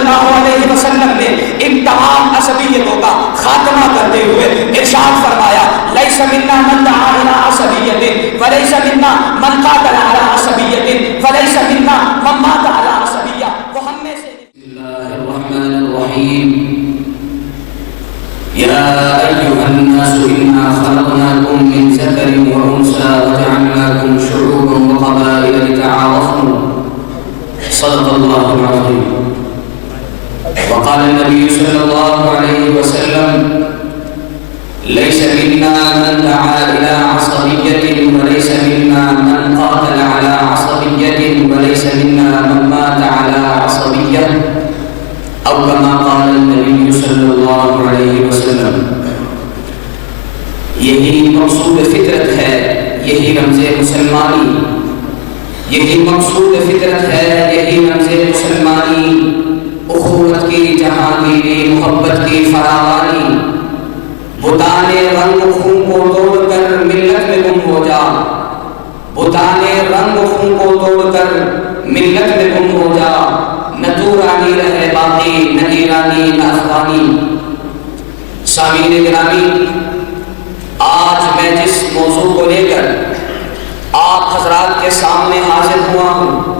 اللہ علیہ وسلم نے ان تمام عصبیتوں کا خاتمہ کرتے ہوئے ارشاد فرمایا لیس منا من دعا الی عصبیت ولیس منا من قاتل علی عصبیت ولیس منا من مات علی عصبیہ. وہ ہم میں سے. بسم اللہ الرحمن الرحیم. یا ایھا الناس انا خلقناکم من ذکر وانثى وجعلناکم شعوبا وقبائل لتعارفوا. صدق اللہ العظیم. وقال النبي صلى الله عليه وسلم ليس منا من دعا إلى عصبية وليس منا من قاتل على عصبية وليس منا من مات على عصبية أو كما قال النبي صلى الله عليه وسلم. یہی مقصود فطرت ہے, یہی رمز مسلمانی, یہی مقصود فطرت ہے, یہی رمز مسلمانی. اخوت کی جہانگیری, محبت کی فراوانی. بتانے رنگ خون کو توڑ کر ملت میں گم ہو جا, بتانے رنگ خون کو توڑ کر ملت میں گم ہو جا. نہ تو رانی رہے باقی, نہ ایرانی نہ افغانی. سامعین گرامی, آج میں جس موضوع کو لے کر آپ حضرات کے سامنے حاضر ہوا ہوں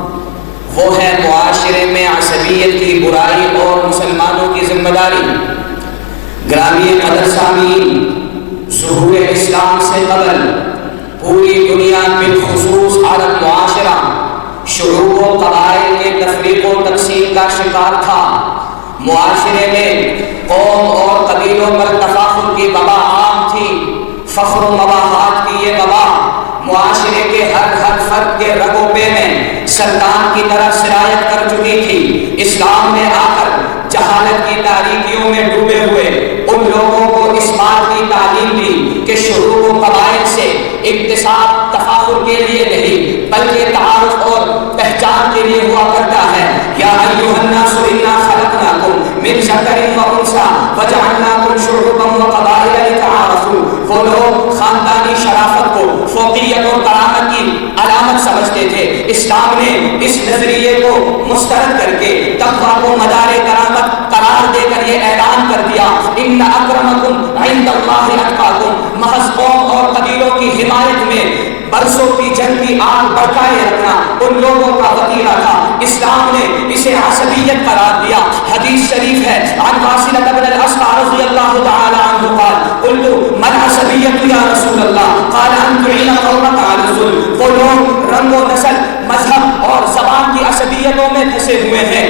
وہ ہے معاشرے میں عصبیت کی برائی اور مسلمانوں کی ذمہ داری. گرامی قدر سامعین, ظہور اسلام سے قبل پوری دنیا بالخصوص عالم معاشرہ شعوب و قبائل کے تفریق و تقسیم کا شکار تھا. معاشرے میں قوم اور قبیلوں پر تفاخر کی وبا عام تھی. فخر و مباحات کی یہ وبا معاشرے کے ہر فرد کے رگ و پے میں سرطان کی طرح سرایت کر چکی تھی. اسلام نے آ کر جہالت کی تاریکیوں میں ڈوبے ہوئے ان لوگوں کو اس بات کی تعلیم دی کہ شعوب و قبائل سے اکتساب تفاخر کے لیے نہیں بلکہ تعارف اور پہچان کے لیے ہوا کرتا ہے. یا ایھا الناس انا خلقناکم من ذکر وانثى وجعلناکم شعوبا وقبائل لتعارفوا. وہ لوگ خاندانی شرافت کو فوقیت اور کرامت کی علامت سمجھتے تھے. اسلام نے اس نظریے کو مسترد کر کے تقویٰ کو مدار کرامت قرار دے کر یہ اعلان کر دیا ان اکرمکم عند اللہ اتقاکم. محض قوم اور قبیلوں کی حمایت میں برسوں کی جنگ کی آگ بڑھائے رکھنا ان لوگوں کا وطیرہ تھا. اسلام نے اسے عصبیت قرار دیا. حدیث شریف ہے عن واصلة بن الأسقع رضی اللہ تعالی عنہ قال قلت من عصبیت یا رسول اللہ قال ان تعین قومک علی الظلم. وہ لوگ رنگ و نسل, مذہب اور زبان کی عصبیتوں میں پھنسے ہوئے ہیں.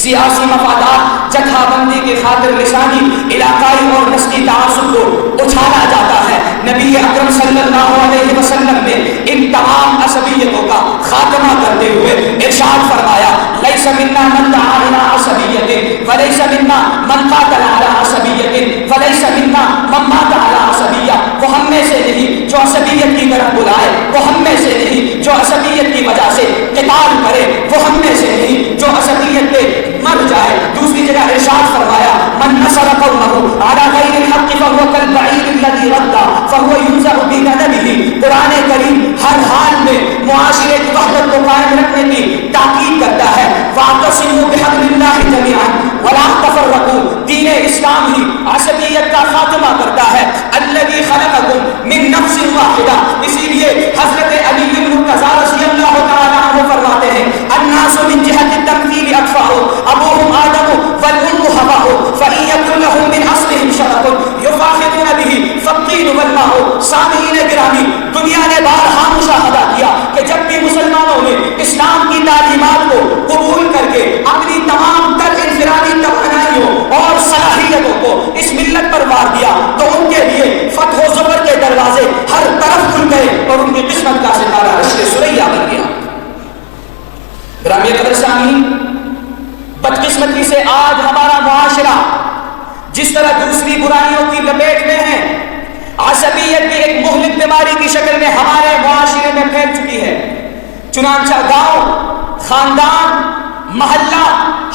سیاسی مفادات, جگہ بندی کی خاطر لسانی, علاقائی اور نسلی تعصب کو اچھالا جاتا ہے. نبی اکرم صلی اللہ علیہ وسلم نے ان تمام عصبیتوں کا خاتمہ کرتے ہوئے ارشاد فرمایا لیس منا من دعا الی عصبیت ولیس منا من قاتل علی عصبیت ولیس منا من مات علی عصبیہ. وہ ہم میں سے نہیں جو عصبیت کی طرف بلائے, وہ ہم میں سے نہیں جو عصبیت کی وجہ سے قتال کرے, وہ ہم میں سے نہیں جو عصبیت پہ مر جائے. دوسری جگہ ارشاد فرمایا من نصر قومه على غیر الحق فهو كالبعير الذي رد فهو ينزع بندبه. قرآن کریم ہر حال میں معاشرے کی وحدت کو قائم رکھنے کی تاکید کرتا ہے. واعتصموا بحبل الله جميعا ولا تفرقوا. دین اسلام ہی عصبیت کا خاتمہ کرتا ہے. الذي خلقكم من نفس واحدہ. اسی لیے حضرت علی المرتضی رضی اللہ تعالی عنہ فرماتے ہیں الناس من جهة التمثيل اکفاء ابوهم آدم والام حواء فإن يكن لهم من اصلهم شرف يفاخرون به فالطين والماء. سامعین گرامی, دنیا نے بارہا مشاہدہ کیا کہ جب بھی مسلمانوں نے اسلام کی تعلیمات کو قبول کر کے اپنی تمام تر انفرادی توانائیوں اور صلاحیتوں کو اس ملت پر وار دیا تو ان کے لیے فتح و ظفر کے دروازے ہر طرف کھل گئے اور ان کی قسمت کا ستارہ رشک ثریا بن گیا. گرامی قدر سامعین, بدقسمتی سے آج ہمارا معاشرہ جس طرح دوسری برائیوں کی لپیٹ میں ہے, عصبیت بھی ایک مہلک بیماری کی شکل میں ہمارے معاشرے میں پھیل چکی ہے. چنانچہ گاؤں, خاندان, محلہ,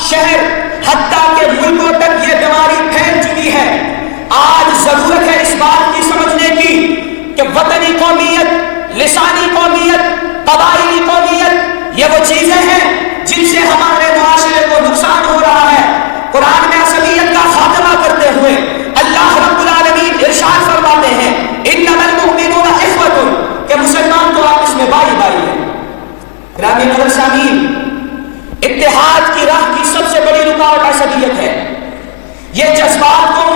شہر, حتیٰ کہ ملکوں تک یہ بیماری پھیل چکی ہے. آج ضرورت ہے اس بات کی سمجھنے کی کہ وطنی قومیت, لسانی قومیت, قبائلی قومیت یہ وہ چیزیں ہیں جن سے ہمارے معاشرے کو نقصان ہو رہا ہے. گرامی قدر سامعین، اتحاد کی راہ کی سب سے بڑی رکاوٹ عصبیت ہے۔ یہ جذبات کو